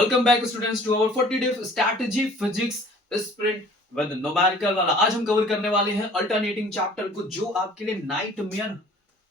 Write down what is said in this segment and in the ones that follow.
Welcome back students to our 40 day strategy physics sprint with numerical वाला। आज हम cover करने वाले हैं अल्टरनेटिंग चैप्टर को, जो आपके लिए नाइटमेयर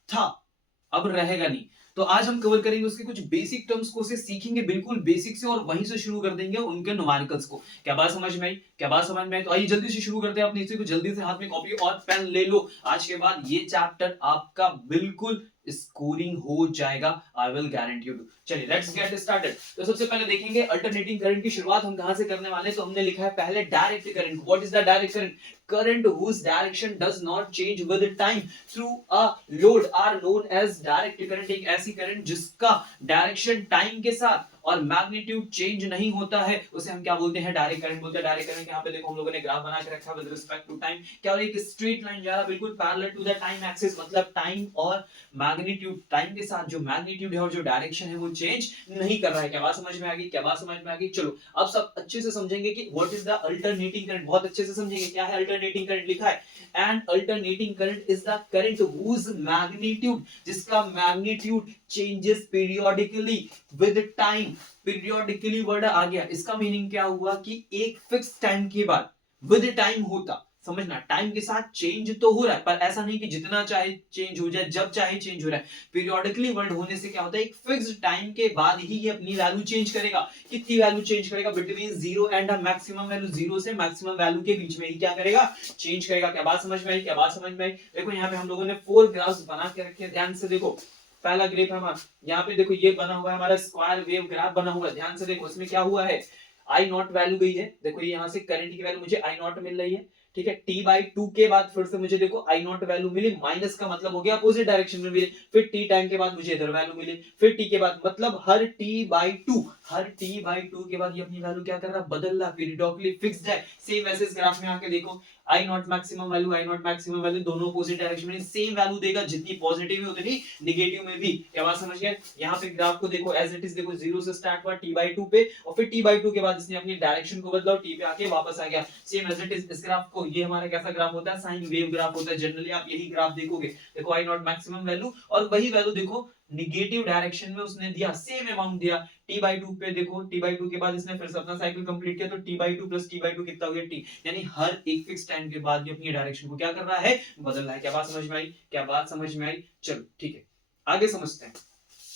था, अब रहेगा नहीं। तो आज हम कवर करेंगे उसके कुछ बेसिक टर्म्स को, उसे सीखेंगे बिल्कुल बेसिक से और वहीं से शुरू कर देंगे उनके न्यूमेरिकल्स को। क्या बात समझ में आई? क्या बात समझ में आई? तो आइए जल्दी से शुरू करते हैं। अपने इसी को जल्दी से हाथ में कॉपी और पेन ले लो। आज के बाद ये चैप्टर आपका बिल्कुल स्कोरिंग हो जाएगा, आई विल गारंटी यू। चलिए लेट्स गेट स्टार्टेड। तो सबसे पहले देखेंगे अल्टरनेटिंग करंट की शुरुआत हम कहां से करने वाले हैं। तो हमने लिखा है पहले direct current. What is the direct current? current whose direction does not change with time through a load are known as direct current। एक ऐसी करंट जिसका डायरेक्शन टाइम के साथ और मैग्नीट्यूड चेंज नहीं होता है उसे हम क्या बोलते हैं? डायरेक्ट करंट बोलते हैं। डायरेक्ट करंट यहाँ पे देखो हम लोगों ने ग्राफ बना के रखा है विद रिस्पेक्ट टू टाइम। क्या हो, एक स्ट्रेट लाइन जा रहा है बिल्कुल parallel to the time axis, मतलब टाइम और मैग्नीट्यूड, टाइम के साथ जो मैग्नीट्यूड है और जो डायरेक्शन है वो चेंज नहीं कर रहा है। क्या बात समझ में आ गई? क्या बात समझ में आ गई? चलो अब सब अच्छे से समझेंगे कि what is the alternating current. बहुत अच्छे से समझेंगे क्या है अल्टरनेटिंग करंट। लिखा है and alternating current is the current whose magnitude, जिसका magnitude changes periodically with time. Periodically word आ गया, इसका मीनिंग क्या हुआ कि एक फिक्स टाइम के बाद विद टाइम होता। समझना, टाइम के साथ चेंज तो हो रहा है पर ऐसा नहीं कि जितना चाहे चेंज हो जाए, जब चाहे चेंज हो रहा है। पीरियोडिकली वर्ड होने से क्या होता है, एक फिक्स टाइम के बाद ही ये अपनी वैल्यू चेंज करेगा। कितनी वैल्यू चेंज करेगा? Between zero and maximum value, zero से मैक्सिमम वैल्यू के बीच में ही क्या करेगा? चेंज करेगा। क्या बात समझ में आई? क्या बात समझ में आई? देखो यहाँ पे हम लोगों ने 4 ग्राफ्स बना के रखे हैं, ध्यान से देखो। पहला ग्राफ है हमारा, यहाँ पे देखो ये बना हुआ है हमारा स्क्वायर वेव ग्राफ बना हुआ है। ध्यान से देखो इसमें क्या हुआ है, आई नॉट वैल्यू गई है। देखो ये यहाँ से करंट की वैल्यू मुझे आई नॉट मिल रही है, ठीक है। t/2 के बाद फिर से मुझे देखो I not value milli, minus का मतलब हो गया अपोजिट डायरेक्शन में मिली। फिर t टाइम के बाद मुझे इधर वैल्यू मिली, फिर t के बाद, मतलब हर t/2 के बाद ये अपनी वैल्यू क्या कर रहा है? बदल रहा, पीरियोडिकली फिक्स्ड है। सेम ऐसे इस ग्राफ में आके देखो, I naught maximum value, I naught maximum value दोनों अपोजिट डायरेक्शन में सेम वैल्यू देगा, जितनी पॉजिटिव है उतनी नेगेटिव में भी। क्या बात समझ गए? यहाँ पे ग्राफ को देखो एज इट इज, देखो जीरो से स्टार्ट हुआ t/2 पे और फिर t/2 के बाद इसने अपनी डायरेक्शन को बदला और t पे आके वापस आ गया। सेम एज इट इज इस ग्राफ को, ये हमारा कैसा ग्राफ होता है? साइन वेव ग्राफ होता है। जनरली आप यही ग्राफ देखोगे, देखो आई नॉट मैक्सिमम वैल्यू और वही वैल्यू देखो निगेटिव डायरेक्शन में उसने दिया, सेम अमाउंट दिया। t/2 पे देखो, t/2 के बाद इसने फिर से अपना साइकिल कंप्लीट किया, तो t/2 प्लस t/2 कितना हो गया? t। यानी हर एक फिक्स टाइम के बाद ये अपनी डायरेक्शन को क्या कर रहा है? बदल रहा है। क्या बात समझ में आई? क्या बात समझ में आई? चलो ठीक है, आगे समझते हैं।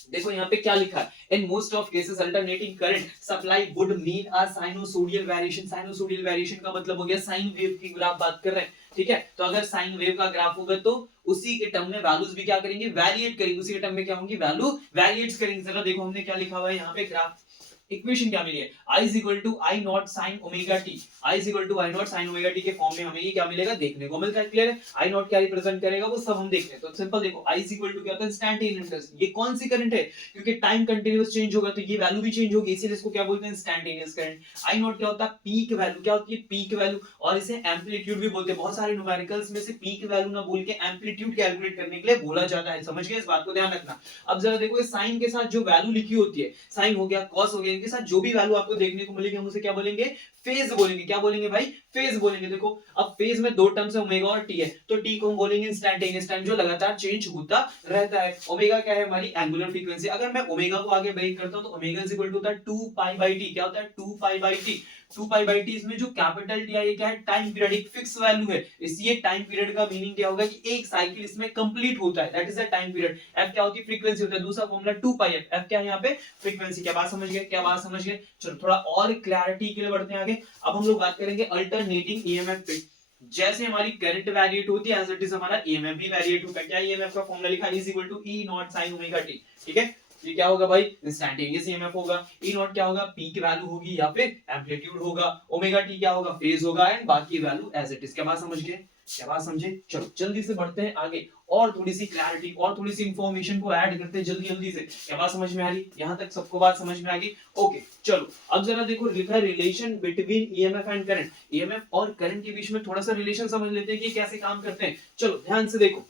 देखो यहाँ पे क्या लिखा है, in most of cases alternating current supply would mean a sinusoidal variation. Sinusoidal variation का मतलब हो गया साइन वेव की ग्राफ बात कर रहे हैं, ठीक है। तो अगर साइन वेव का ग्राफ होगा तो उसी के टर्म में वैल्यूज भी क्या करेंगे? वेरिएट करेंगे। उसी के टर्म में क्या होंगी? वैल्यू वेरिएट करेंगे। जरा देखो हमने क्या लिखा हुआ है यहाँ पे, ग्राफ इक्वेशन क्या मिली है? I is equal to I naught sin omega t। I is equal to I naught sin omega t के फॉर्म में हमें ये क्या मिलेगा? देखने को मिलता है। क्लियर है? I naught क्या रिप्रेजेंट करेगा वो सब हम देख रहे हैं। तो सिंपल देखो, I is equal to क्या होता है? इंस्टेंटेनियस। ये कौन सी करंट है? क्योंकि टाइम कंटीन्यूअस चेंज होगा तो ये वैल्यू भी चेंज होगी, इसीलिए इसको क्या बोलते हैं? Instantaneous current. I naught क्या होता है? Peak value. क्या होती है? Peak value. और इसे एम्पलीट्यूड भी बोलते हैं। बहुत सारे न्यूमेरिकल्स में से पीक वैल्यू ना बोल के एम्पलीट्यूड कैलकुलेट करने के लिए बोला जाता है। समझ गए? इस बात को ध्यान रखना। अब जरा देखो, इस साइन के साथ जो वैल्यू लिखी होती है, साइन हो गया, कॉस हो गया, इनके साथ जो भी वैल्यू आपको देखने को मिलेगी हम उसे क्या बोलेंगे? फेज बोलेंगे। क्या बोलेंगे भाई? फेज बोलेंगे। देखो अब फेज में दो टर्म्स है, ओमेगा और टी है, तो टी को हम बोलेंगे इंस्टेंटेनियस टाइम, जो लगातार चेंज होता रहता है। ओमेगा क्या है? हमारी एंगुलर फ्रीक्वेंसी। अगर मैं ओमेगा को आगे ब्रेक करता हूं तो ओमेगा इज इक्वल टू होता है 2π/t। क्या होता है? 2π/t। 2π/t इसमें जो कैपिटल टी है क्या है? टाइम पीरियड, एक फिक्स वैल्यू है। इसलिए टाइम पीरियड का मीनिंग क्या होगा कि एक साइकिल इसमें कंप्लीट होता है, that is the time period. F क्या होती है? फ्रीक्वेंसी होता है। दूसरा फॉर्मूला 2πf। एफ क्या है यहाँ पे? फ्रीक्वेंसी। क्या बात समझ गए? क्या बात समझ गए? चलो थोड़ा और क्लैरिटी के लिए बढ़ते हैं आगे। अब हम लोग बात करेंगे अल्टरनेटिंग ईएमएफ पे। जैसे हमारी करंट वेरिएट होती है एज इट इज हमारा ईएमएफ भी वेरिएट होता है। क्या ईएमएफ का फॉर्मूला लिखा है? Is equal to E naught sine omega T. ठीक है, ये क्या होगा भाई? इंस्टेंटेनियस ईएमएफ होगा। ई नॉट क्या होगा? पीक वैल्यू होगी या फिर एम्पलीट्यूड होगा। ओमेगा टी क्या होगा? फेज होगा एंड बाकी वैल्यू एज इट इज। क्या बात समझ गए? क्या बात समझे? चलो जल्दी से बढ़ते हैं आगे और थोड़ी सी क्लैरिटी और थोड़ी सी इंफॉर्मेशन को ऐड करते हैं जल्दी जल्दी से। क्या बात समझ में आ रही? यहां तक सबको बात समझ में आ गई? ओके चलो अब जरा देखो, लिखा है relation between EMF and current. EMF और करंट के बीच में थोड़ा सा रिलेशन समझ लेते हैं कि कैसे काम करते हैं। चलो ध्यान से देखो,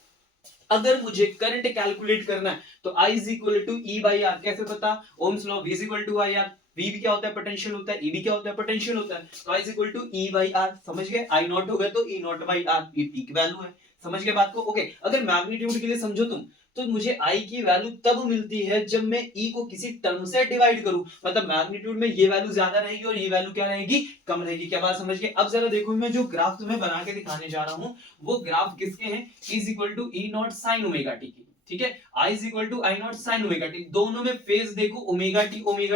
अगर मुझे करंट कैलकुलेट करना है तो I is equal to E by R। कैसे पता? Ohm's law, V is equal to IR। V भी क्या होता है? पोटेंशियल होता है। E भी क्या होता है? पोटेंशियल होता है। तो I is equal to E by R। समझ गए? I नॉट होगा तो E नॉट by R, ये पीक वैल्यू है। समझ गए बात को? ओके अगर मैग्नीट्यूड के लिए समझो तुम तो मुझे I की वैल्यू तब मिलती है जब मैं E को किसी टर्म से डिवाइड करूं, मतलब मैग्नीट्यूड में ये वैल्यू ज्यादा रहेगी और ये वैल्यू क्या रहेगी, कम रहेगी। क्या बात समझ गए? अब जरा देखो, मैं जो ग्राफ तुम्हें बना के दिखाने जा रहा हूं वो ग्राफ किसके हैं, is equal to E naught sine omega T की, ठीक है। I is equal to I naught sine omega T, दोनों में फेज देखो ओमेगा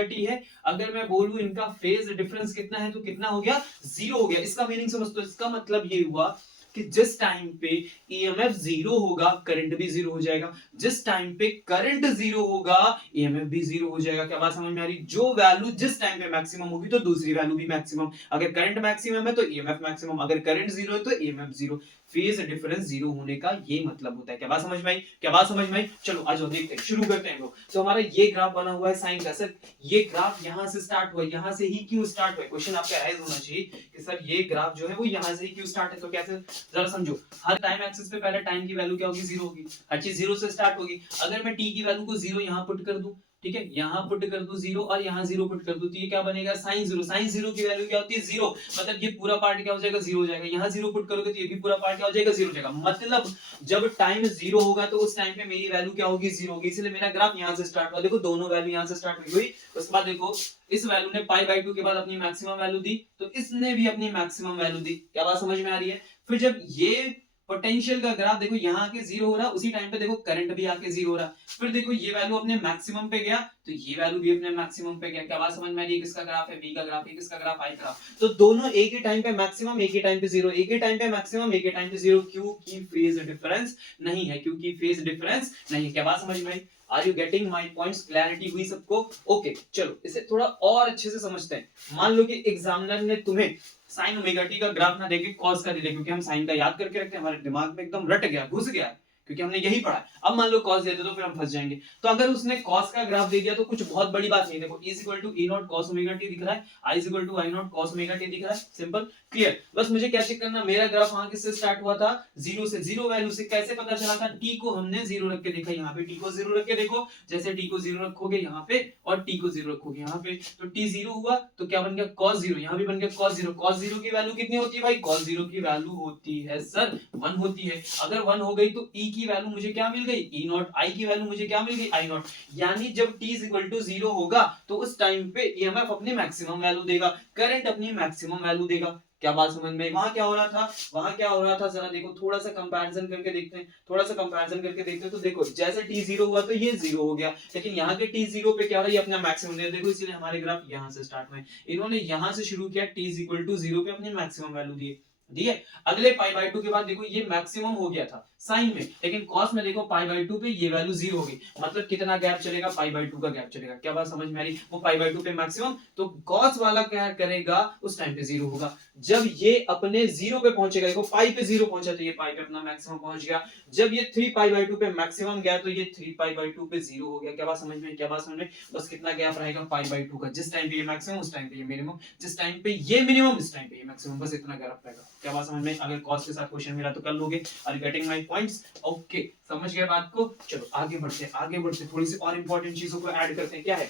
टी है। अगर मैं बोलूं इनका फेज डिफरेंस कितना है तो कितना हो गया, 0 हो गया। इसका मीनिंग समझ, तो इसका मतलब ये हुआ कि जिस टाइम पे ईएमएफ 0 होगा करंट भी 0 हो जाएगा, जिस टाइम पे करंट 0 होगा ईएमएफ भी 0 हो जाएगा। क्या बात समझ में आ रही? जो वैल्यू जिस टाइम पे मैक्सिमम होगी तो दूसरी वैल्यू भी मैक्सिमम, अगर करंट मैक्सिमम है तो ईएमएफ मैक्सिमम, अगर करंट 0 है तो ईएमएफ 0। फेज डिफरेंस 0 होने का ये मतलब होता है। क्या बात समझ में आई? क्या बात समझ में आई? चलो आ जाओ देखते हैं, शुरू करते हैं लोग। तो हमारा ये ग्राफ बना हुआ है साइन का। सर ये ग्राफ यहां से स्टार्ट हुआ, यहां से ही क्यों स्टार्ट हुआ? क्वेश्चन आपका राइज होना चाहिए कि सर ये ग्राफ जो है वो यहां से ही क्यों स्टार्ट है। तो कैसे, जरा समझो। हर टाइम एक्सिस पे पहले टाइम की वैल्यू क्या होगी, 0 होगी। हर चीज 0 से स्टार्ट होगी। अगर मैं t की वैल्यू को 0 यहां पुट कर दूं, ठीक है, यहां पुट कर दूं 0 और यहां 0 पुट कर दूं, तो ये क्या बनेगा, साइन 0। साइन 0 की वैल्यू क्या होती है, 0। मतलब ये पूरा पार्ट क्या हो जाएगा, 0 हो जाएगा। यहां 0 पुट करोगे तो ये भी पूरा पार्ट क्या हो जाएगा, 0 हो जाएगा। मतलब जब टाइम 0 होगा तो उस टाइम पे मेरी वैल्यू क्या होगी, 0 होगी। इसलिए मेरा ग्राफ यहां से स्टार्ट हुआ। देखो दोनों वैल्यू यहां से स्टार्ट हुई। उसके बाद देखो इस वैल्यू ने पाई बाय 2 के बाद अपनी मैक्सिमम वैल्यू दी, तो इसने भी अपनी मैक्सिमम वैल्यू दी। क्या बात समझ में आ रही है? फिर जब ये पोटेंशियल का ग्राफ देखो यहाँ आके 0 हो रहा, उसी टाइम पे देखो करंट भी आके 0 हो रहा। फिर देखो ये वैल्यू अपने मैक्सिमम पे गया तो ये वैल्यू भी अपने मैक्सिमम पे गया। क्या बात समझ में आ रही है? किसका ग्राफ है, बी का ग्राफ है, किसका ग्राफ, आई ग्राफ। तो दोनों एक ही टाइम पे मैक्सिमम, एक ही टाइम पे 0, एक ही टाइम पे मैक्सिमम, एक ही टाइम पे 0, क्योंकि फेज डिफरेंस नहीं है, क्योंकि फेज डिफरेंस नहीं है। क्या बात समझ में आई? Are you getting my points? Clarity हुई सबको? ओके चलो इसे थोड़ा और अच्छे से समझते हैं। मान लो कि एग्जामिनर ने तुम्हें साइन ओमेगा टी का ग्राफ ना देके कॉस का दे दे, क्योंकि हम साइन का याद करके रखते हैं, हमारे दिमाग में एकदम रट गया, घुस गया, क्योंकि हमने यही पढ़ा है। अब मान लो कॉस दे दे तो फिर हम फंस जाएंगे। तो अगर उसने कॉस का ग्राफ दे दिया तो कुछ बहुत बड़ी बात नहीं। देखो is equal to E naught cos omega t दिख रहा है, I is equal to I naught cos omega t दिख रहा है। Simple, clear. बस मुझे क्या चेक करना, मेरा ग्राफ वहां किससे स्टार्ट हुआ था, 0 से। 0 वैल्यू से कैसे पता चला था, टी को हमने 0 रख के देखा, यहाँ पे टी को 0 रख के देखो। जैसे टी को 0 रखोगे यहाँ पे और टी को 0 रखोगे यहाँ पे, तो टी 0 हुआ तो क्या बन गया, cos 0। यहाँ भी बन गया cos 0। cos 0 की वैल्यू कितनी होती है भाई, cos 0 की वैल्यू होती है सर 1 होती है। अगर 1 हो गई तो e की वैल्यू मुझे क्या मिल गई, e नॉट। i की वैल्यू मुझे क्या मिल गई, i नॉट। यानी जब t 0 होगा तो उस टाइम पे ईएमएफ अपनी मैक्सिमम वैल्यू देगा, करंट अपनी मैक्सिमम वैल्यू देगा। क्या बात समझ में? वहां क्या हो रहा था, वहां क्या हो रहा था, जरा देखो, थोड़ा सा कंपैरिजन करके देखते हैं, थोड़ा सा कंपैरिजन करके देखते हैं। तो देखो जैसे t 0 हुआ तो ये 0 हो गया, लेकिन यहाँ के t 0 पे क्या हो रहा है, ये अपना मैक्सिमम दे। देखो इसलिए हमारे ग्राफ यहाँ से स्टार्ट हुए। इन्होंने यहाँ से शुरू किया, t 0 पे अपनी मैक्सिमम वैल्यू दी, ठीक है। अगले पाई बाय 2 के बाद देखो ये मैक्सिमम हो गया था साइन में, लेकिन कॉस में देखो पाई बाय 2 पे ये वैल्यू 0 हो गई। मतलब कितना गैप चलेगा, पाई बाय 2 का गैप चलेगा। क्या बात समझ में आ रही? वो पाई बाय 2 पे मैक्सिमम, तो कॉस वाला क्या करेगा, उस टाइम पे 0 होगा। जब ये अपने 0 पे पहुंचेगा, देखो पाई पे 0 पहुंचा तो ये पाई पे अपना मैक्सिमम पहुंच गया। जब ये 3 पाई बाय 2 पे मैक्सिमम गया तो ये 3 पाई बाय 2 पे 0 हो गया। क्या बात समझ में? क्या बात समझ में? बस कितना गैप रहेगा, पाई बाय 2 का। जिस टाइम पे ये मैक्सिमम उस टाइम पे ये मिनिमम, जिस टाइम पे ये मिनिमम इस टाइम पे ये मैक्सिमम, बस इतना गैप रहेगा। क्या बात समझ में? अगर कॉस के साथ क्वेश्चन मिला तो कर लोगे। Are you getting my points? Okay समझ गए बात को? चलो आगे बढ़ते हैं, आगे बढ़ते हैं, थोड़ी सी और इंपॉर्टेंट चीजों को ऐड करते हैं। क्या है,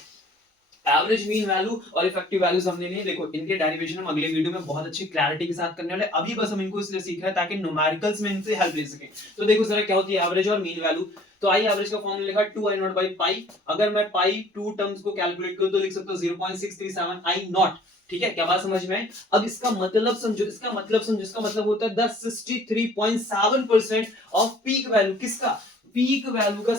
एवरेज मीन वैल्यू और इफेक्टिव वैल्यूज हमने नहीं। देखो इनके डेरिवेशन हम अगले वीडियो में बहुत अच्छी क्लैरिटी के साथ करने वाले। अभी बस हम इनको इसलिए सीख रहे हैं ताकि न्यूमेरिकल्स में इनसे हेल्प ले सकें। तो देखो जरा क्या होती है एवरेज और मीन वैल्यू। तो आई एवरेज का फॉर्मूला लिखा 2i नॉट बाई पाई। अगर मैं पाई 2 टर्म्स को कैलकुलेट करूं तो लिख सकता हूं 0.637 i नॉट। ठीक है, क्या बात समझ में है? अब इसका मतलब समझो, इसका मतलब समझो, इसका मतलब होता है 63.7% ऑफ पीक वैल्यू। किसका, पीक वैल्यू का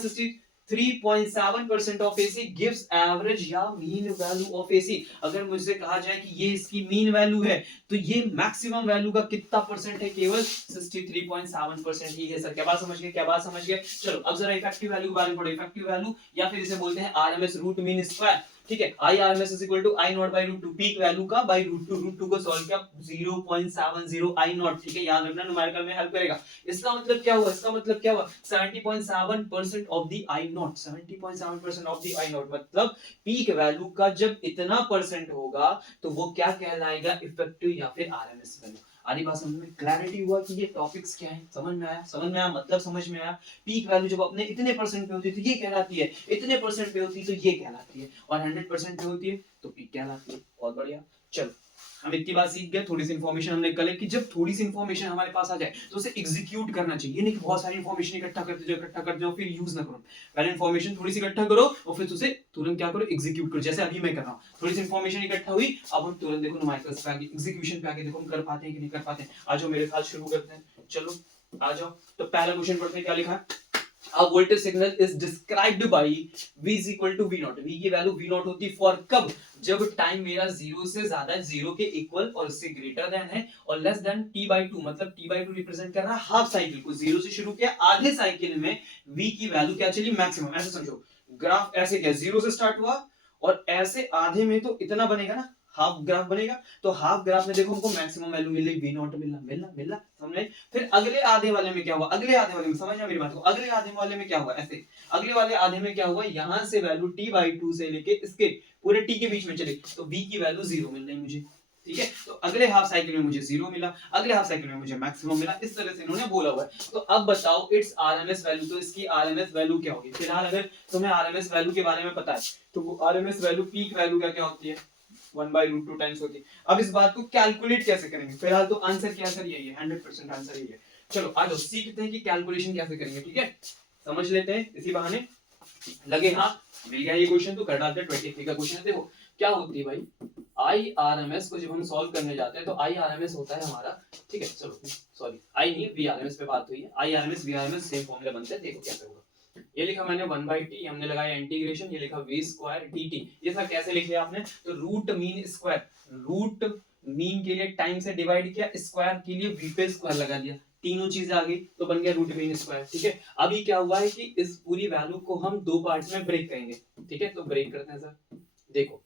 3.7% ऑफ AC गिव्स एवरेज या मीन वैल्यू ऑफ AC। अगर मुझसे कहा जाए कि ये इसकी मीन वैल्यू है तो ये मैक्सिमम वैल्यू का कितना परसेंट है, केवल 63.7% ही है सर। क्या बात समझ गए? क्या बात समझ गए? चलो अब जरा इफेक्टिव वैल्यू के बारे में पढ़ो। इफेक्टिव वैल्यू या फिर इसे बोलते हैं RMS रूट मीन स्क्वायर। ठीक है, I RMS is equal to I naught by root two, peak value का बाई रूट टू को सॉल्व किया 0.70 आई नॉट। ठीक है, याद रखना, न्यूमेरिकल में हेल्प करेगा। इसका मतलब क्या हुआ, इसका मतलब क्या हुआ, 70.7% of the I not, 70.7% of the I not. मतलब पीक वैल्यू का जब इतना परसेंट होगा तो वो क्या कहलाएगा, इफेक्टिव या फिर RMS वैल्यू। आरी बात समझ में? क्लैरिटी हुआ कि ये टॉपिक्स क्या है, समझ में आया? समझ में आया, मतलब समझ में आया। पीक वैल्यू जब अपने इतने परसेंट पे होती है तो ये कहलाती है, इतने परसेंट पे होती है तो ये कहलाती है, और 100% पे होती है तो पीक कहलाती है। बहुत बढ़िया। चलो हम इतनी बात सीख गए, थोड़ी सी इन्फॉर्मेशन हमने कलेक्ट की। जब थोड़ी सी इन्फॉर्मेशन हमारे पास आ जाए तो उसे एग्जीक्यूट करना चाहिए, नहीं कि बहुत सारी इन्फॉर्मेशन इकट्ठा करते जाओ फिर यूज ना करो। पहले इन्फॉर्मेशन थोड़ी सी इकट्ठा करो और फिर उसे तुरंत क्या करो, एग्जीक्यूट करो। जैसे अभी मैं कर रहा हूँ, थोड़ी सी इन्फॉर्मेशन इकट्ठा हुई, अब हम तुरंत देखो नुमाइकर्स पे आगे, एग्जीक्यूशन पे आगे, देखो हम कर पाते हैं कि नहीं कर पाते हैं। आ जाओ मेरे साथ शुरू करते हैं, चलो आ जाओ। तो पहला क्वेश्चन पढ़ते हैं, क्या लिखा है। A voltage signal is described by V is equal to V naught। V की वैल्यू V naught होती है फॉर कब, जब टाइम मेरा जीरो से ज्यादा, जीरो के इक्वल और उससे ग्रेटर देन है, और लेस देन t/2, मतलब t/2 रिप्रेजेंट कर रहा है हाफ साइकिल को। जीरो से शुरू किया, आधे साइकिल में V की वैल्यू क्या चली, मैक्सिमम। ऐसे समझो, ग्राफ ऐसे क्या, जीरो से स्टार्ट हुआ और ऐसे आधे में तो इतना बनेगा ना, हाफ ग्राफ बनेगा। तो हाफ ग्राफ में देखो हमको मैक्सिमम वैल्यू मिल रही, V naught मिलना मिलना मिलना, समझे। फिर अगले आधे वाले में क्या हुआ, अगले आधे वाले में, समझ मेरी बात को, अगले आधे वाले में क्या हुआ, ऐसे अगले वाले आधे में क्या हुआ, यहां से वैल्यू t/2 से लेके इसके पूरे t के बीच में चली, तो v की वैल्यू जीरो मिल रही मुझे, ठीक है। तो अगले हाफ साइकिल में मुझे जीरो मिला, अगले हाफ साइकिल में मुझे मैक्सिमम मिला, इस तरह से इन्होंने बोला हुआ है। तो अब बताओ इट्स आरएमएस वैल्यू, तो इसकी आरएमएस वैल्यू क्या होगी। फिलहाल अगर तुम्हें आरएमएस वैल्यू के बारे में पता है तो वो आरएमएस वैल्यू, पीक वैल्यू क्या क्या होती है, 1/√2 टाइम्स होती है। अब इस बात को कैलकुलेट कैसे करेंगे, फिलहाल तो आंसर क्या सर यही है, 100% आंसर यही है। चलो आ जाओ सीखते हैं कि कैलकुलेशन कैसे करेंगे, ठीक है। समझ लेते हैं इसी बहाने, लगे हाँ मिल गया ये क्वेश्चन तो कर डालते हैं। 23 का क्वेश्चन है, देखो क्या होती है भाई, IRMS को जब हम सॉल्व करने जाते हैं तो IRMS होता है हमारा, ठीक है। चलो सॉरी, आई नहीं, VRMS पे बात हुई है, IRMS VRMS सेम फॉर्मूला बनते हैं। देखो कैसे होगा, ये लिखा मैंने 1/t, हमने लगाया इंटीग्रेशन, ये लिखा v² dt। ये सर कैसे लिख लिया आपने, तो root mean square, root mean के लिए टाइम से डिवाइड किया, स्क्वायर के लिए v पे स्क्वायर लगा दिया, तीनों चीजें आ गई तो बन गया रूट मीन स्क्वायर, ठीक है। अभी क्या हुआ है कि इस पूरी वैल्यू को हम दो पार्ट में ब्रेक करेंगे, ठीक है। तो ब्रेक करते हैं सर। देखो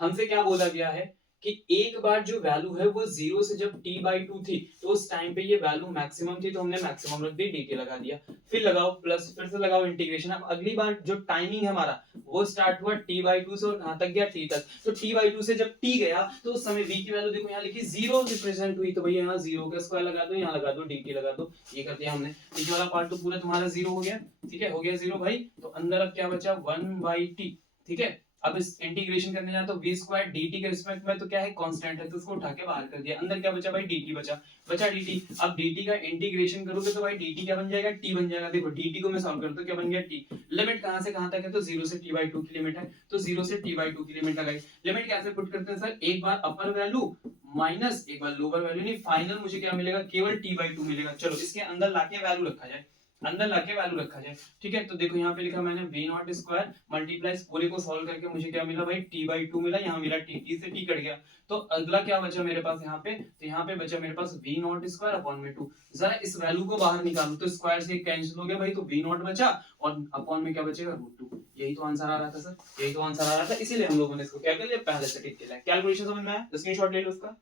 हमसे क्या बोला गया है कि एक बार जो वैल्यू है वो जीरो से जब t/2 थी तो उस टाइम पे ये वैल्यू मैक्सिमम थी, तो हमने मैक्सिमम रख दी, dt लगा दिया, फिर लगाओ प्लस, फिर से लगाओ इंटीग्रेशन। अब अगली बार जो टाइमिंग है हमारा वो स्टार्ट हुआ t/2 से और कहां तक गया, t तक। तो t/2 से जब t गया तो उस समय v की वैल्यू देखो यहाँ लिखी जीरो रिप्रेजेंट हुई, तो भैया यहाँ जीरो का स्क्वायर लगा दो, यहाँ लगा दो, dt लगा दो, ये कर दिया हमने। नीचे वाला पार्ट तो पूरा तुम्हारा जीरो हो गया, ठीक है, हो गया जीरो भाई। तो अंदर अब क्या बचा, 1/t, ठीक है। अब इस इंटीग्रेशन करने जाए तो v² dt के रिस्पेक्ट में तो क्या है, कांस्टेंट है, तो उसको उठा के बाहर कर दिया, अंदर क्या बचा भाई, dt बचा dt। अब dt का इंटीग्रेशन करोगे तो भाई dt क्या बन जाएगा, t बन जाएगा। देखो dt को मैं सॉल्व करता हूं, क्या बन गया t, लिमिट कहां से कहां तक है, तो 0 से t/2 की लिमिट है, तो 0 से t/2 की लिमिट लगाई। लिमिट कैसे पुट करते हैं सर, एक बार अपर वैल्यू माइनस एक बार लोअर वैल्यू, नहीं फाइनल मुझे क्या मिलेगा, केवल t/2 मिलेगा। चलो इसके अंदर लाके वैल्यू रखा जाए, अंदर लाके वैल्यू रखा जाए, ठीक है। तो देखो यहाँ पे लिखा मैंने v0² मल्टीप्लाई पूरे को सॉल्व करके मुझे क्या मिला भाई, t/2 मिला, यहाँ मिला t, t से t कट गया। तो अगला क्या बचा मेरे पास यहाँ पे, तो यहाँ पे बचा मेरे पास v0² अपॉन में 2। जरा इस वैल्यू को बाहर निकालो, तो स्क्वायर से कैंसिल हो गया भाई, तो v0 बचा और अपॉन में क्या बचेगा, √2। यही तो आंसर आ रहा था सर, यही तो आंसर आ रहा था, इसीलिए हम लोगों ने इसको क्या कर लिया, पहले से टिक किया। कैलकुलेशन समझ में आया, स्क्रीनशॉट ले लो उसका।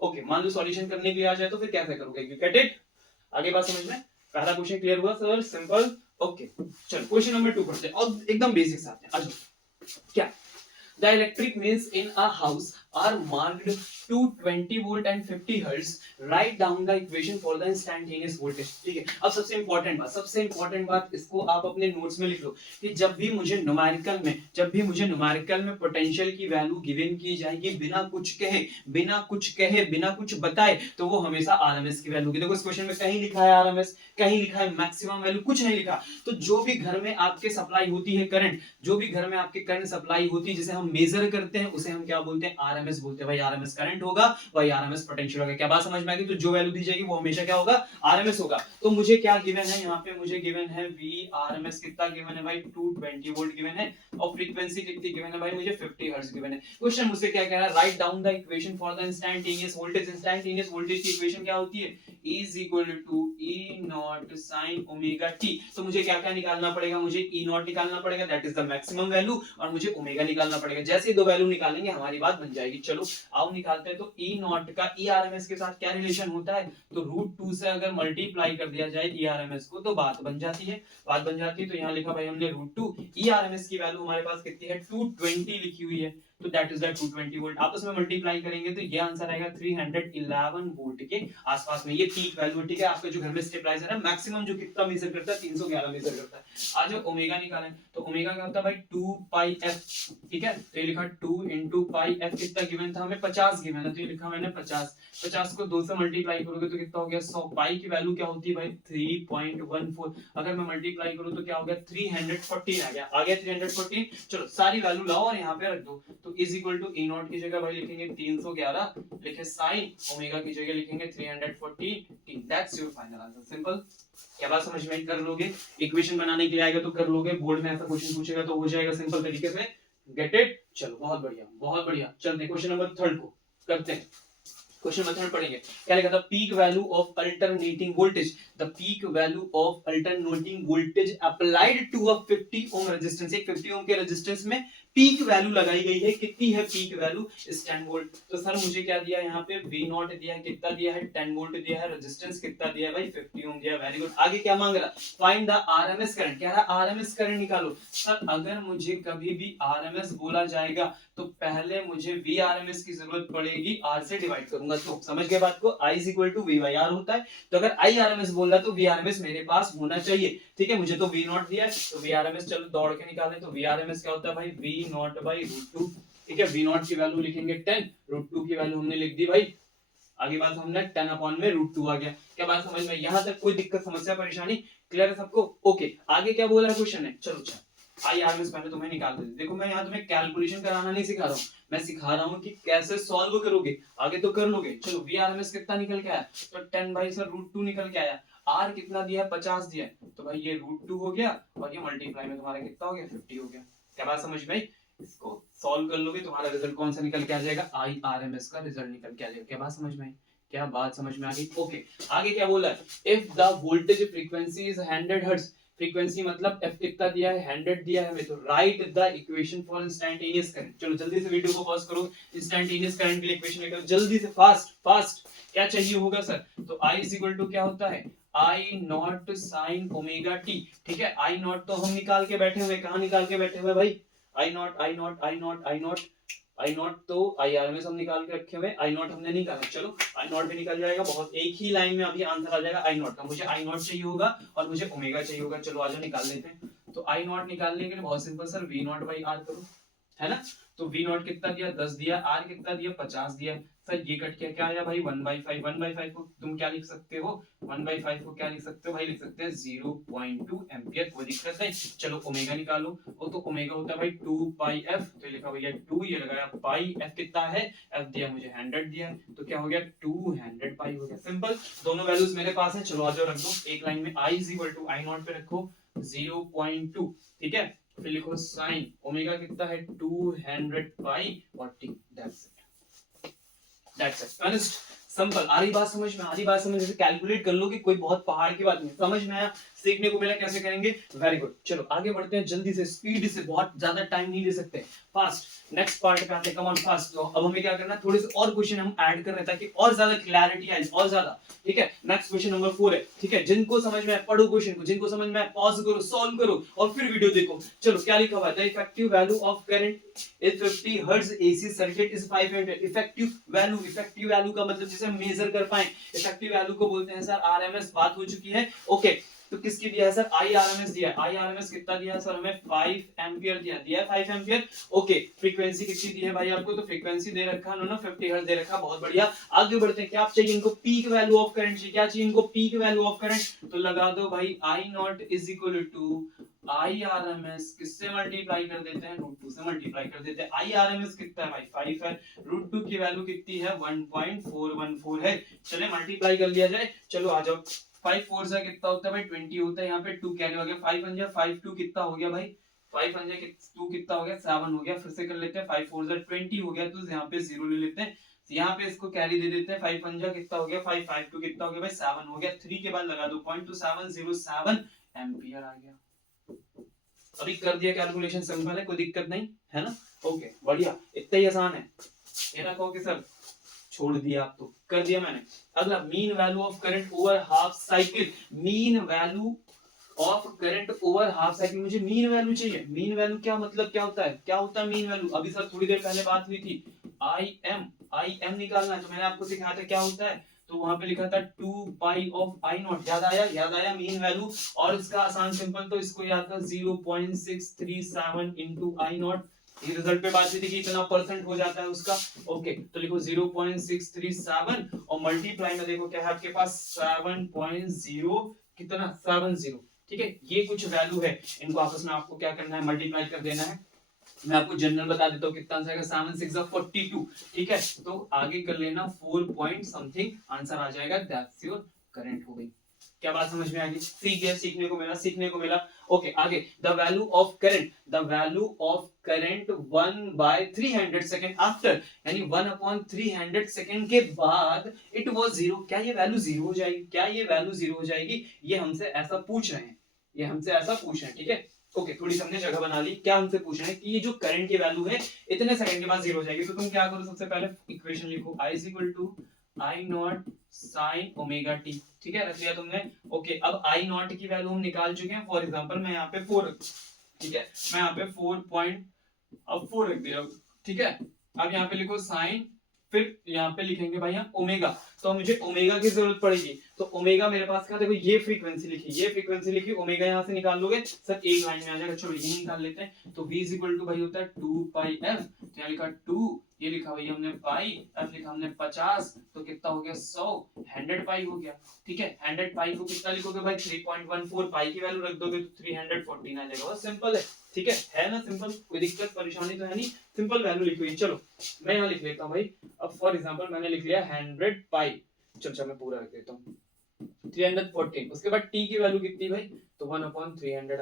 ओके, मान लो सॉल्यूशन करने के लिए आ जाए तो फिर कैसे करोगे, यू गेट इट। आगे बात समझ में, पहला क्वेश्चन क्लियर हुआ सर, सिंपल। ओके चलो क्वेश्चन नंबर 2 पढ़ते हैं और एकदम बेसिक्स आते हैं। अच्छा क्या, the electric means in a house are marked to 20 volt and 50 hertz, write down the equation for the instantaneous voltage। ठीक है, अब सबसे इंपॉर्टेंट बात इसको आप अपने नोट्स में लिख लो कि जब भी मुझे न्यूमेरिकल में पोटेंशियल की वैल्यू गिवन की जाएगी बिना कुछ कहे बिना कुछ बताए, तो वो हमेशा आरएमएस की वैल्यू की। देखो इस क्वेश्चन में कहीं लिखा है आरएमएस, कहीं लिखा है मैक्सिमम वैल्यू, कुछ नहीं लिखा। तो जो भी घर में आपके सप्लाई होती है करंट, जो भी घर में आपके करंट सप्लाई होती है जिसे हम मेजर करते हैं, उसे हम क्या बोलते हैं, आरएमएस बोलते हैं। भाई आरएमएस करंट होगा, भाई आरएमएस पोटेंशियल होगा। क्या बात समझ में आ गई। तो जो वैल्यू दी जाएगी वो हमेशा क्या होगा, आरएमएस होगा। तो मुझे क्या गिवन है यहाँ पे, मुझे गिवन है वी आरएमएस कितना गिवन है भाई, 220 वोल्ट गिवन है, और फ्रीक्वेंसी कितनी गिवन है भाई, मुझे 50 हर्ट्ज गिवन है। क्वेश्चन मुझसे क्या कह रहा है, write down the equation for the instantaneous voltage. Instantaneous voltage की इक्वेशन क्या होती है, E is equal to E naught sin omega t। तो मुझे क्या क्या निकालना पड़ेगा, मुझे E naught निकालना पड़ेगा, that is the maximum value, और मुझे ओमेगा निकालना पड़ेगा। जैसे दो वैल्यू निकालेंगे हमारी बात बन जाएगी। चलो आओ निकालते हैं। तो E naught का E RMS के साथ क्या रिलेशन होता है, तो √2 से अगर मल्टीप्लाई कर दिया जाए E RMS को तो बात बन जाती है। तो यहाँ लिखा भाई हमने √2, E RMS की वैल्यू हमारे पास कितनी है, 220 लिखी हुई है। तो दैट इज द 220 वोल्ट। आपस में मल्टीप्लाई करेंगे तो ये आंसर आएगा 311 वोल्ट के आसपास में। ये पीक वैल्यू, ठीक है, आपका जो घर में स्टेबलाइजर है मैक्सिमम जो कितना मेजर करता है 311 मेजर करता है। आज ओमेगा निकालें तो ओमेगा क्या होता है भाई 2 पाई एफ, ठीक है, तो ये लिखा 2 into पाई एफ कितना गिवन था हमें 50 गिवन है, तो ये लिखा मैंने 50 को 2 से मल्टीप्लाई करोगे तो कितना हो गया 100। पाई की वैल्यू क्या होती है भाई 3.14, अगर मैं मल्टीप्लाई करूं तो क्या हो गया 314 आ गया 314। चलो सारी वैल्यू लाओ और यहाँ पे रख दो, तो is equal to E naught की जगह भाई लिखेंगे 311, लिखे साइन ओमेगा की जगह लिखेंगे 314, that's your final answer. Simple. क्या बात समझ में कर लोगे? इक्वेशन बनाने के लिए आएगा तो कर लोगे, बोर्ड में ऐसा क्वेश्चन पूछेगा तो हो जाएगा सिंपल तरीके से। Get it? चलो बहुत बढ़िया बहुत बढ़िया। चलते क्वेश्चन नंबर 3 को करते हैं। क्वेश्चन नंबर 3 पढ़ेंगे। क्या लिखा था? Peak value of alternating voltage, the peak value of alternating voltage applied to a 50 ohm resistance. एक 50 ओम के रेजिस्टेंस में पीक वैल्यू लगाई गई है। कितनी है पीक वैल्यू? इस 10 वोल्ट। तो सर मुझे क्या दिया यहाँ पे V नॉट दिया है, कितना दिया है 10 वोल्ट दिया है, रेजिस्टेंस कितना दिया है भाई 50 ओम दिया है। Very good. आगे क्या मांग रहा? Find the RMS current. क्या रहा? आरएमएस करंट निकालो। सर अगर मुझे कभी भी आरएमएस बोला जाएगा तो पहले मुझे Vrms की जरूरत पड़ेगी, R से डिवाइड करूंगा। तो समझ गए बात को? I is equal to V by R होता है, तो अगर IRMS बोल रहा तो Vrms मेरे पास होना चाहिए, ठीक है। मुझे तो V नॉट दिया है तो Vrms चलो दौड़ के निकालें, तो Vrms क्या होता है भाई V नॉट बाई √2, ठीक है। V नॉट की वैल्यू लिखेंगे 10, √2 की वैल्यू हमने लिख दी भाई, आगे बात हमने 10 अपॉन में √2 आ गया। क्या बात समझ में? यहां तक कोई दिक्कत समस्या परेशानी क्लियर है सबको? ओके आगे क्या बोला है क्वेश्चन है? चलो चलो IRMS पहले तुम्हें निकाल दे। देखो मैं यहाँ तुम्हें कैलकुलेशन कराना नहीं सिखा रहा हूँ, मैं सिखा रहा हूँ कि कैसे सॉल्व करोगे, आगे तो कर लोगे। चलो Vrms कितना निकल के आया? तो 10 भाई सर √2 निकल के आया। R कितना दिया है? 50 दिया है, तो भाई ये √2 हो गया और ये मल्टीप्लाई में तुम्हारा कितना हो गया 50 हो गया। क्या बात समझ में? इसको सॉल्व कर लोगे तुम्हारा रिजल्ट कौन सा निकल के आ जाएगा? IRMS का रिजल्ट निकल के आ जाएगा। क्या बात समझ में? क्या बात समझ में आ गई? ओके आगे क्या बोला है? If the voltage frequency is 100 hertz, frequency मतलब f कितना दिया है 100 दिया है हमें, तो right the equation for instantaneous current. चलो जल्दी से वीडियो को पॉज करो, इंस्टेंटेनियस करंट के लिए इक्वेशन निकालो जल्दी से, फास्ट फास्ट। क्या चाहिए होगा सर? तो I इज इक्वल टू क्या होता है I not sine omega T, ठीक है। I नॉट तो हम निकाल के बैठे हुए, कहां निकाल के बैठे हुए भाई? I not I not I not I not I not तो IRMS हम निकाल के रखे हुए, I नॉट हमने निकाला। चलो I नॉट भी निकल जाएगा, बहुत एक ही लाइन में अभी आंसर आ जाएगा I नॉट का। मुझे I नॉट चाहिए होगा और मुझे ओमेगा चाहिए होगा। चलो आजा निकाल लेते हैं। तो I नॉट निकालने के लिए बहुत simple sir V not by R करो, है ना। तो V नॉट कितना दिया 10 दिया, R कितना दिया 50 दिया। सर ये कट के क्या आया भाई 1/5। 1/5 को तुम क्या लिख सकते हो? 1/5 को क्या लिख सकते हो भाई? लिख सकते हैं 0.2 एम्पियर, कोई दिक्कत नहीं। चलो ओमेगा निकालो, वो तो ओमेगा होता है भाई 2 पाई एफ, तो लिखा भैया 2, ये लगाया पाई, एफ कितना है? एफ दिया मुझे 100 दिया, तो क्या हो गया 200 पाई हो गया। सिंपल, दोनों वैल्यूज मेरे पास है। चलो आ जाओ रख दो एक लाइन में, I is equal to I naught पे रखो 0.2, ठीक है। फिर लिखो साइन ओमेगा कितना है 200 पाई 40, दैट्स इट फिनिश्ड। सिंपल। आ रही बात समझ में? आ रही बात समझ में? कैलकुलेट कर लो कि कोई बहुत पहाड़ की बात नहीं। समझ में आया? सीखने को मिला कैसे करेंगे? Very good. चलो आगे बढ़ते हैं जल्दी से, स्पीड से, बहुत ज्यादा टाइम नहीं ले सकते, फास्ट। नेक्स्ट पार्ट पे आते हैं, कम ऑन फास्ट। तो अब हमें क्या करना है, थोड़े से और क्वेश्चन हम ऐड कर रहे हैं ताकि और ज्यादा क्लैरिटी आए और ज्यादा, ठीक है। नेक्स्ट क्वेश्चन नंबर 4 है, ठीक है। जिनको समझ में आए पढ़ो क्वेश्चन को, जिनको समझ में आए पॉज करो, सॉल्व करो और फिर वीडियो देखो। चलो क्या लिखा हुआ है? The effective value of current is 50 hertz AC circuit is 5 ampere. Effective value का मतलब जिसे हम मेजर कर पाए, इफेक्टिव वैल्यू को बोलते हैं सर RMS। बात हो चुकी है, ओके। तो किसकी दिया है सर? IRMS दिया है। IRMS कितना दिया है सर हमें? 5 एम्पियर दिया है 5 एम्पियर, ओके। फ्रीक्वेंसी कितनी दी है भाई आपको? तो फ्रीक्वेंसी दे रखा है ना 50 हर्ट्ज दे रखा, बहुत बढ़िया। आगे बढ़ते हैं, क्या चाहिए इनको? पीक वैल्यू ऑफ करंट चाहिए। क्या चाहिए इनको? Peak value of current. तो लगा दो भाई I naught is equal to IRMS, किससे मल्टीप्लाई कर देते हैं? √2 से मल्टीप्लाई कर देते हैं। IRMS कितना है भाई 5 है, √2 की वैल्यू कितनी है 1.414 है। चले मल्टीप्लाई कर लिया जाए। चलो आ जाओ, 5 4 से कितना होता है भाई 20 होता है, यहाँ पे 2 कैरी हो गया, 5 1 5 2 कितना हो गया भाई? 5 1 2 कितना हो गया? 7 हो गया। फिर से कर लेते हैं, 5 4 20 हो गया, तो यहाँ पे 0 ले लेते हैं, यहाँ पे इसको कैरी दे देते हैं। 5 1 कितना हो गया? 5 5 2 कितना हो गया भाई? 7 हो गया। 3 के बाद लगा दो पॉइंट, तो 707 एम्पियर आ गया। अभी कर दिया कैलकुलेशन, सिंपल है, कोई दिक्कत नहीं है ना। ओके बढ़िया, इतना ही आसान है। ये ना कहो कि सर छोड़ दिया, आप तो कर दिया मैंने। अगला, mean value of current over half cycle. Mean value of current over half cycle, मुझे मीन वैल्यू चाहिए। मीन वैल्यू क्या मतलब क्या होता है, क्या होता है मीन वैल्यू? अभी सर थोड़ी देर पहले बात हुई थी, आई एम निकालना है, तो मैंने आपको सिखाया था क्या होता है, तो वहां पे लिखा था 2 पाई ऑफ आई नॉट, याद आया? याद आया मीन वैल्यू। और इसका आसान सिंपल, तो इसको याद था 0.637 इंटू आई नॉट, ये रिजल्ट पे बात हुई थी कि इतना परसेंट हो जाता है उसका। ओके, तो लिखो 0.637 और मल्टीप्लाई में देखो क्या है आपके पास 7.0, कितना 70। ठीक है, ये कुछ वैल्यू है, इनको आपस में आपको क्या करना है, मल्टीप्लाई कर देना है। मैं आपको जनरल बता देता हूँ कितना आंसर आएगा, 7 6 42। ठीक है, तो आगे कर लेना 4 पॉइंट समथिंग आंसर आ जाएगा, दैट्स योर करंट हो गई। क्या बात समझ में आ गई? सीख गया, सीखने को मिला, सीखने को मिला। ओके, आगे the value of current, the value of current 1/300 second after, यानी 1/300 सेकंड के बाद इट वाज 0। क्या ये वैल्यू 0 हो जाएगी? क्या ये वैल्यू 0 हो जाएगी? ये हमसे ऐसा पूछ रहे हैं, ये हमसे ऐसा पूछ रहे हैं। ठीक है, ओके, थोड़ी सी हमने जगह बना ली। क्या हमसे पूछ रहे हैं कि ये जो करंट की वैल्यू है इतने सेकंड के बाद 0 हो जाएगी, तो तुम क्या करो, सबसे पहले इक्वेशन लिखो, I = I not sin omega T. ठीक है, रख लिया तुमने। ओके, अब I नॉट की वैल्यू हम निकाल चुके हैं। फॉर एग्जांपल मैं यहाँ पे 4 रख, ठीक है, मैं यहाँ पे 4 रख दिया। ठीक है, अब यहाँ पे लिखो साइन, फिर यहाँ पे लिखेंगे भाई यहाँ ओमेगा, तो मुझे ओमेगा की जरूरत पड़ेगी। तो ओमेगा मेरे पास क्या, देखो ये फ्रीक्वेंसी लिखी, ये फ्रीक्वेंसी लिखी, ओमेगा यहाँ से निकाल लोगे सर, एक लाइन में आ जाएगा। चलो ये निकाल लेते हैं। तो v = भाई होता है 2 पाई f, तो यहाँ लिखा 2, ये लिखा भाई हमने पाई, f लिखा हमने 50, तो कितना हो गया 100, 100 पाई हो गया। ठीक है, 100 पाई को कितना लिखोगे भाई, 3.14, पाई की वैल्यू रख दोगे तो 314 आ जाएगा। बहुत सिंपल है। ठीक है ना सिंपल, कोई दिक्कत परेशानी तो है नहीं, सिंपल वैल्यू लिखो। चलो मैं यहाँ लिख लेता हूँ भाई, अब फॉर एग्जांपल मैंने लिख लिया 100 पाई, चलो मैं पूरा रख देता हूँ 314। उसके बाद t की वैल्यू कितनी भाई, तो 1/300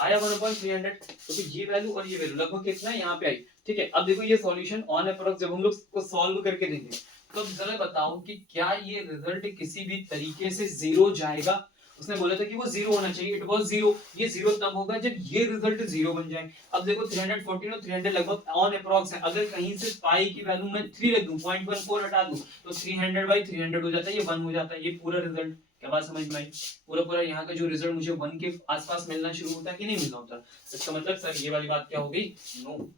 आया 1/300। तो ये वैल्यू और ये वैल्यू लगभग कितना है, यहाँ पे आई। ठीक है, अब देखो ये सॉल्यूशन ऑन अप्रोक्स जब हम लोग को सॉल्व करके देंगे, तो अब जरा बताओ कि क्या ये रिजल्ट किसी भी तरीके से 0 जाएगा? उसने बोला था कि वो 0 होना चाहिए, इट वाज 0। ये 0 तब होगा जब ये रिजल्ट 0 बन जाए। अब देखो 314 और 300 लगभग ऑन अप्रोक्स है, अगर कहीं से पाई की वैल्यू मैं 3 रख दूं, 0.14 हटा दूं, तो 300/300 हो जाता है, ये 1 हो जाता है, ये पूरा रिजल्ट। क्या बात समझ में आई? पूरा यहाँ का जो रिजल्ट मुझे 1 के आसपास मिलना शुरू होता है कि नहीं मिलना होता? इसका मतलब सर ये वाली बात क्या हो गई, नो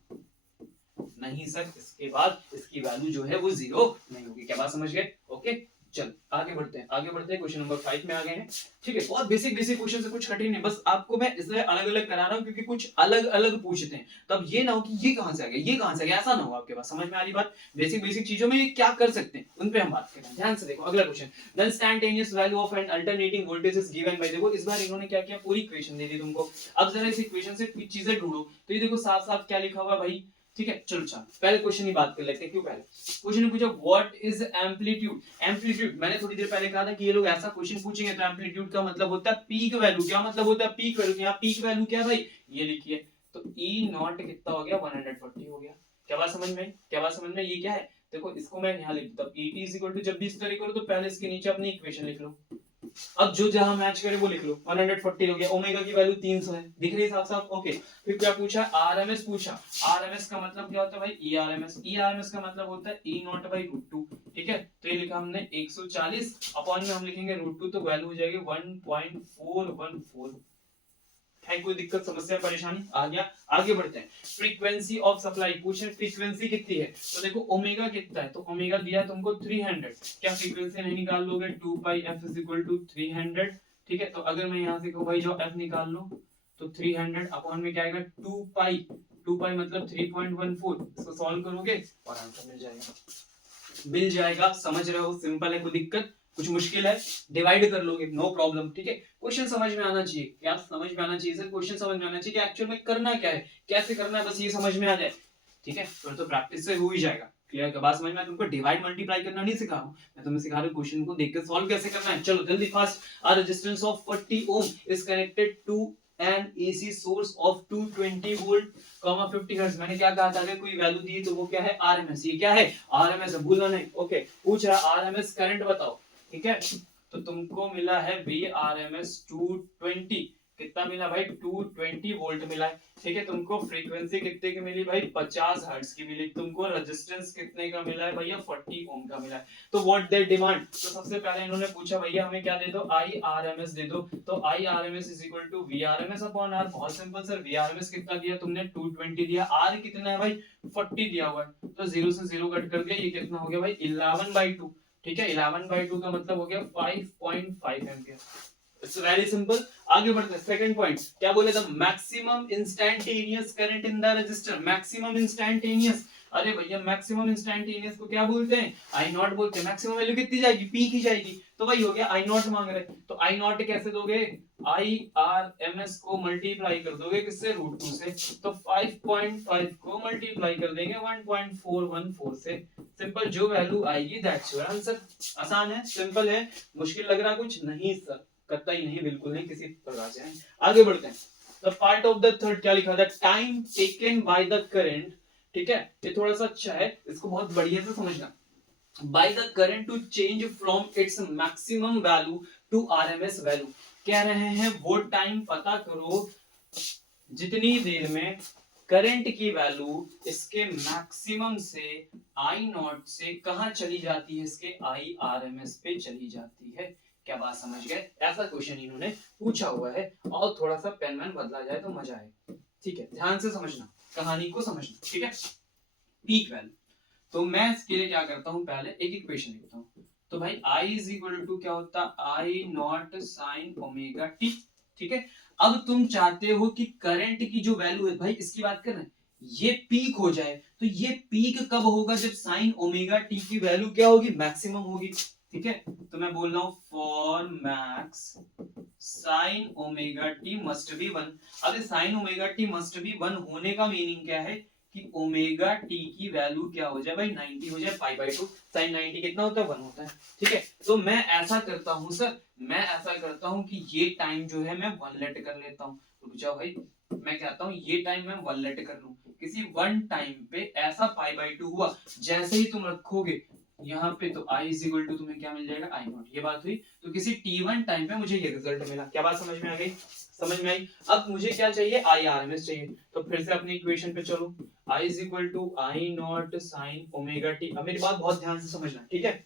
नहीं सर, इसके बाद इसकी वैल्यू जो है वो 0 नहीं होगी। क्या बात समझ गए? ओके, चल आगे बढ़ते हैं क्वेश्चन नंबर 5 में आ गए हैं। ठीक है, बहुत बेसिक क्वेश्चन से, कुछ कठिन नहीं, बस आपको मैं इसलिए अलग अलग करा रहा हूँ क्योंकि कुछ अलग अलग पूछते हैं। तब ये ना हो कि ये कहां से आ गया, ये कहां से आ गया, ऐसा ना हो। आपके पास समझ में आ रही बात? बेसिक चीजों में ये क्या कर सकते हैं उन पे हम बात करें। ध्यान से देखो अगला question, the instantaneous value of N alternating voltage is given by, देखो इस बार इन्होंने क्या किया, पूरी इक्वेशन दे दी तुमको। अब जरा इस इक्वेशन से कुछ चीजें ढूंढो, तो ये देखो साफ साफ क्या लिखा हुआ भाई। ठीक है, चलो पहले क्वेश्चन की बात कर लेते हैं। क्यों पहले क्वेश्चन ने पूछा व्हाट इज एम्पलीट्यूड। एम्पलीट्यूड मैंने थोड़ी देर पहले कहा था कि ये लोग ऐसा क्वेश्चन पूछेंगे तो एम्पलीट्यूड का मतलब होता है पीक वैल्यू। क्या मतलब होता है पीक वैल्यू? यहाँ पीक वैल्यू क्या है भाई, ये लिखिए, तो ई नॉट कितना हो गया, 140 हो गया। क्या बात समझ में? क्या बात समझ में? ये क्या है, देखो इसको मैं यहाँ लिख देता हूँ, ई टी इक्वल टू, जब भी इस तरह करो तो पहले इसके नीचे अपनी इक्वेशन लिख लो, अब जो जहां मैच करे वो लिख लो। 140 हो गया, ओमेगा की वैल्यू 300 है, दिख रही है साफ साफ। ओके, फिर क्या पूछा, आरएमएस पूछा। आरएमएस का मतलब क्या होता है भाई, ईआरएमएस। ईआरएमएस का मतलब होता है ई नॉट बाई √2। ठीक है, तो ये लिखा हमने 140 अपॉन में हम लिखेंगे √2, तो वैल्यू हो जाएगी 1.414। है कोई दिक्कत समस्या परेशानी? आ गया। आगे बढ़ते हैं, फ्रीक्वेंसी ऑफ सप्लाई पूछे, फ्रीक्वेंसी कितनी है, तो देखो ओमेगा कितना है, तो ओमेगा दिया तुमको 300। क्या फ्रीक्वेंसी नहीं निकाल लोगे, 2 पाई f = 300। ठीक है, तो अगर मैं यहाँ से कहूँ भाई जो f निकाल लो, तो 300 अपॉन में क्या आएगा 2 पाई, 2 पाई मतलब 3.14। इसको सॉल्व करोगे और आंसर मिल जाएगा। समझ रहे हो, सिंपल है, कोई दिक्कत कुछ मुश्किल है, डिवाइड कर लोगे, नो प्रॉब्लम। ठीक है, क्वेश्चन समझ में आना चाहिए। क्या समझ में आना चाहिए सर? क्वेश्चन समझ में आना चाहिए कि एक्चुअल में करना क्या है, कैसे करना है, बस ये समझ में आ जाए। ठीक है, फिर तो प्रैक्टिस से हो ही जाएगा। क्लियर? क्या बात समझ में? तुमको डिवाइड मल्टीप्लाई करना नहीं सिखा रहा हूं मैं, तुम्हें सिखा रहा हूं क्वेश्चन को देख के सॉल्व कैसे करना है। चलो जल्दी fast. A resistance of 40 ohm is connected to an AC source of 220 volt, 50 hertz. मैंने क्या कहा था, अगर कोई वैल्यू दी तो वो क्या है, आरएमएस। ये क्या है, आरएमएस, भूलना नहीं। ओके, पूछ रहा आरएमएस करंट बताओ। ठीक है, तो तुमको मिला है VRMS 220। कितना मिला भाई 220 वोल्ट मिला है, ठीक है। तुमको फ्रीक्वेंसी कितने की मिली भाई 50 हर्ट्ज की मिली। तुमको रेजिस्टेंस कितने का मिला है भैया 40 ओम का मिला है। तो व्हाट दे डिमांड, तो सबसे पहले इन्होंने पूछा भैया हमें क्या दे दो, आई आर एम एस दे दो। तो I R M S is equal to V R M S upon R. बहुत simple sir, V R M S कितना दिया तुमने 220 दिया, आर कितना है भाई 40 दिया हुआ है, तो 0 से 0 कट कर दिया, ये कितना हो गया भाई 11/2, ठीक है। 11/2 का मतलब हो गया 5.5 एम्पियर। It's very simple. आगे बढ़ते हैं, सेकंड पॉइंट क्या बोले थे, maximum instantaneous current in the resistor. Maximum instantaneous, अरे भैया मैक्सिमम इंस्टैन्टेनियस को क्या बोलते हैं, आई नॉट बोलते हैं। मैक्सिमम वैल्यू कितनी जाएगी, पीक ही जाएगी, तो भाई हो गया आई नॉट मांग रहे, तो आई नॉट कैसे दोगे, आई आर एम एस को मल्टीप्लाई कर दोगे किससे, √2 से, तो 5.5 को मल्टीप्लाई कर देंगे 1.414 से। सिंपल, जो वैल्यू आएगी दैट्स योर आंसर। आसान है, सिंपल है, मुश्किल लग रहा कुछ नहीं सर, कतई नहीं, बिल्कुल नहीं, किसी प्रकार से। आगे बढ़ते हैं, the part of the third क्या लिखा था, time taken by the current, ठीक है। ये थोड़ा सा अच्छा है, इसको बहुत बढ़िया से समझना। By the current to change from its maximum value to RMS value. कह रहे हैं वो टाइम पता करो जितनी देर में करंट की वैल्यू इसके मैक्सिमम से आई नॉट से कहां चली जाती है, इसके आई आरएमएस पे चली जाती है। क्या बात समझ गए, ऐसा क्वेश्चन इन्होंने पूछा हुआ है, और थोड़ा सा पेन वैन बदला जाए तो मजा आए, ठीक है। ध्यान से समझना, कहानी को समझना, ठीक है। पीक वैल्यू, तो मैं इसके लिए क्या करता हूं, पहले एक इक्वेशन लिखता हूं। तो भाई I इज इक्वल टू क्या होता है, आई नॉट साइन ओमेगा टी, ठीक है। अब तुम चाहते हो कि करंट की जो वैल्यू है, भाई इसकी बात कर रहे हैं, ये पीक हो जाए, तो ये पीक कब होगा, जब साइन ओमेगा टी की वैल्यू क्या होगी, मैक्सिमम होगी, ठीक है। तो मैं बोल रहा हूं for max sine omega T must be 1। अब sign omega T must be 1 होने का मीनिंग क्या है कि ओमेगा टी की वैल्यू क्या हो जाए भाई 90 हो जाए, π/2। साइन 90 कितना होता है 1 होता है, ठीक है। तो मैं ऐसा करता हूं सर, मैं ऐसा करता हूं कि ये टाइम जो है मैं 1 लेट कर लेता हूं। रुक जाओ भाई, मैं कहता हूं ये टाइम मैं 1 लेट कर लूं, किसी 1 टाइम पे ऐसा π/2 हुआ, जैसे ही तुम रखोगे यहाँ पे, तो I इज इक्वल टू तुम्हें क्या मिल जाएगा आई नॉट, ये बात हुई। तो किसी t1 टाइम पे मुझे ये रिजल्ट मिला। क्या बात समझ में आ गई, समझ में आई। अब मुझे क्या चाहिए, आई आर एम एस चाहिए। तो फिर से अपनी इक्वेशन पे चलो, I is equal to I naught sine omega t. अब मेरी बात बहुत ध्यान से समझना, ठीक है।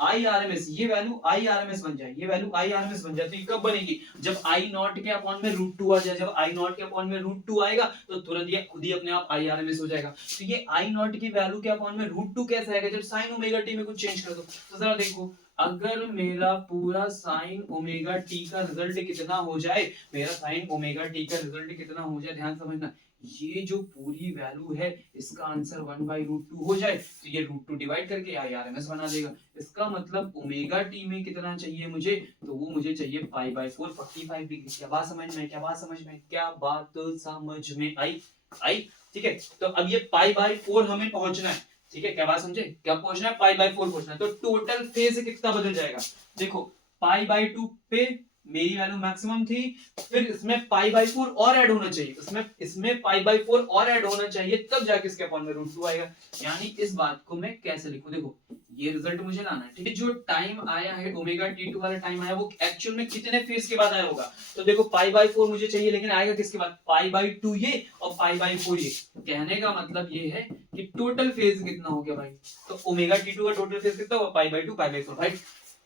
आई आर एम एस, ये value I R M S बन जाए, ये value I R M S बन जाए, तो ये कब बनेगी, जब आई नॉट के अपॉन में √2 आ जाए। जब आई नॉट के अपॉन में √2 आएगा तो तुरंत ये खुद ही अपने आप आई आर एम एस हो जाएगा। तो ये आई नॉट की वैल्यू के अपॉन में √2 कैसे आएगा, जब साइन ओमेगा टी में कुछ चेंज कर दो। तो जरा देखो, अगर मेरा पूरा साइन ओमेगा टी का रिजल्ट कितना हो जाए, मेरा साइन ओमेगा टी का रिजल्ट कितना हो जाए, ध्यान समझना, ये जो पूरी वैल्यू है इसका आंसर 1/√2 हो जाए, तो ये √2 डिवाइड करके आई आर एम एस बना देगा। इसका मतलब ओमेगा टी में कितना चाहिए मुझे, तो वो मुझे चाहिए π/4 45 डिग्री। क्या बात समझ में, क्या बात समझ में, क्या बात समझ में आई, आई, ठीक है। तो अब ये π/4 हमें पहुंचना है, ठीक है। क्या बात समझे, क्या पहुंचना है, π/4 पहुंचना है। तो टोटल फेज कितना बदल जाएगा, देखो π/2 पे मेरी वैल्यू मैक्सिमम थी, फिर इसमें π/4 और ऐड होना चाहिए, इसमें π/4 और ऐड होना चाहिए, तब जाके इसके अपॉन में √2 आएगा। यानी इस बात को मैं कैसे लिखूं, देखो ये रिजल्ट मुझे लाना है, ठीक है। जो टाइम आया है ओमेगा t2 वाला टाइम आया, वो एक्चुअल में कितने फेज के बाद आया होगा, तो देखो π/4 मुझे चाहिए, लेकिन आएगा किसके बाद, π/2 ये और π/4 ये। कहने का मतलब ये है कि टोटल फेज कितना हो गया भाई, तो ओमेगा t2 का टोटल फेज कितना हुआ, π/2 π/4। भाई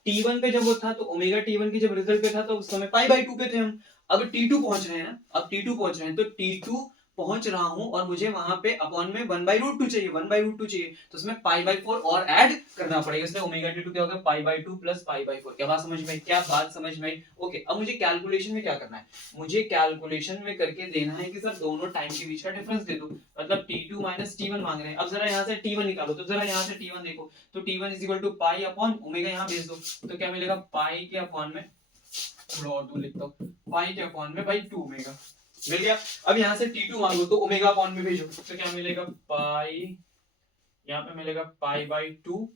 T1 पे जब वो था, तो ओमेगा T1 की जब रिजल्ट पे था, तो उस समय π/2 पे थे हम। अब T2 पहुंच रहे हैं ना, अब T2 पहुंच रहे हैं, तो T2 पहुंच रहा हूं और मुझे वहां पे अपॉन में 1/√2 चाहिए, 1/√2 चाहिए, तो उसमें π/4 और ऐड करना पड़ेगा। इसलिए ओमेगा T2 क्या होगा, π/2 प्लस π/4। क्या बात समझ में, क्या बात समझ में आई, ओके। अब मुझे कैलकुलेशन में क्या करना है, मुझे कैलकुलेशन में करके देना है कि सर दोनों टाइम के बीच का डिफरेंस दे दो, मतलब T2 माइनस T1 मांग रहे हैं। अब जरा यहाँ से T1 निकालो, तो जरा यहाँ से T1 देखो, तो T1 is equal to pi upon omega, यहाँ भेज दो, तो क्या मिलेगा, पाई के अपॉन में, थोड़ा और दूर लिखता हूँ, पाई के अपॉन में भाई 2 ओमेगा मिल गया। अब यहाँ से T2 मांगो, तो ओमेगा अपॉन में भेजो, तो क्या मिलेगा, पाई, यहाँ पे मिलेगा π/2,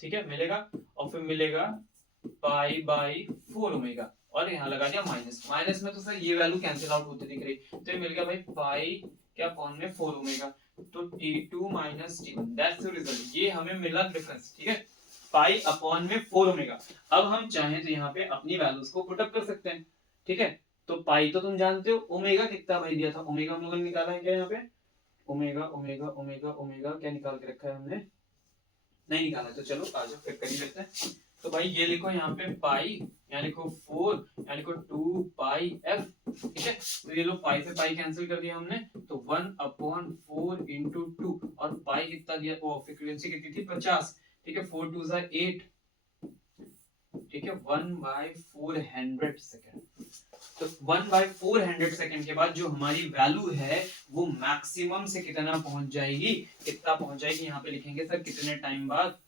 ठीक है, मिलेगा, और फिर मिलेगा π/4 ओमेगा, और यहाँ लगा दिया माइनस, माइनस में तो सर ये वैल्यू कैंसिल आउट होती दिख रही, तो ये मिल गया भाई पाई क्या अपॉन में 4 ओमेगा, तो T2 minus T1, that's the result. ये हमें मिला डिफरेंस, ठीक है, पाई अपॉन में 4 ओमेगा। अब हम चाहें तो यहाँ पे अपनी वैल्यूज को पुट अप कर सकते हैं, ठीक है। तो पाई तो तुम जानते हो, ओमेगा कितना भाई दिया था, ओमेगा हम लोगों ने निकाला है क्या यहाँ पे, ओमेगा ओमेगा ओमेगा ओमेगा क्या निकाल के रखा है हमने, नहीं निकाला, तो चलो आ जाओ फिर कर ही लेते हैं। तो भाई ये लिखो यहाँ पे पाई, यहाँ लिखो 4, यहाँ लिखो 2 पाई एफ, ठीक है। तो ये लो पाई से पाई कैंसिल कर दिया हमने, तो 1/4 इंटू 2, और पाई कितना दिया, वो फ्रीक्वेंसी कितनी थी 50, ठीक है, 4 2 8, ठीक है, 1/400 सेकेंड। तो 1/400 सेकेंड के बाद जो हमारी वैल्यू है वो मैक्सिमम से कितना पहुंच जाएगी, कितना पहुंच जाएगी, यहाँ पे लिखेंगे सर कितने टाइम बाद,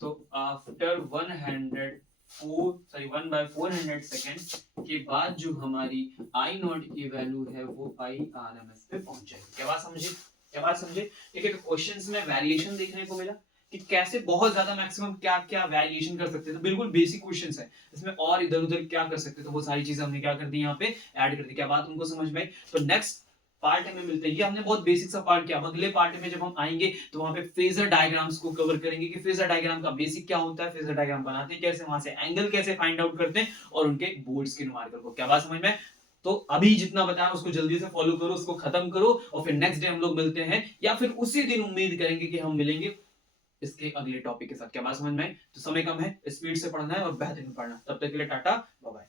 तो आफ्टर 1/400 सेकेंड के बाद जो हमारी आई नॉट की वैल्यू है वो IRMS पे पहुंच जाएगी। क्या बात समझे, क्या बात समझे, ठीक है। तो क्वेश्चंस में वेरिएशन देखने को मिला कि कैसे बहुत ज्यादा मैक्सिमम क्या क्या वेरिएशन कर सकते हैं, तो बिल्कुल बेसिक क्वेश्चंस है, इसमें और इधर उधर क्या कर सकते हैं, तो वो सारी चीजें हमने क्या कर दी यहाँ पे ऐड कर दी। क्या बात उनको समझ में आई, तो नेक्स्ट पार्ट में मिलते हैं, ये हमने बहुत बेसिक सा पार्ट किया, अगले पार्ट में जब हम आएंगे तो वहां पे फेजर डायग्राम्स को कवर करेंगे कि फेजर डायग्राम का बेसिक क्या होता है, फेजर डायग्राम बनाते कैसे, वहां से एंगल कैसे फाइंड आउट करते हैं, और उनके बोर्ड्स के न्यूमेरिकल को। क्या बात समझ में, तो अभी जितना बताया उसको जल्दी से फॉलो करो, उसको खत्म करो, और फिर नेक्स्ट डे हम लोग मिलते हैं, या फिर उसी दिन उम्मीद करेंगे कि हम मिलेंगे इसके अगले टॉपिक के साथ। क्या बात समझ में आई, तो समय कम है, स्पीड से पढ़ना है और बेहतरीन पढ़ना, तब तक के लिए टाटा बाय बाय।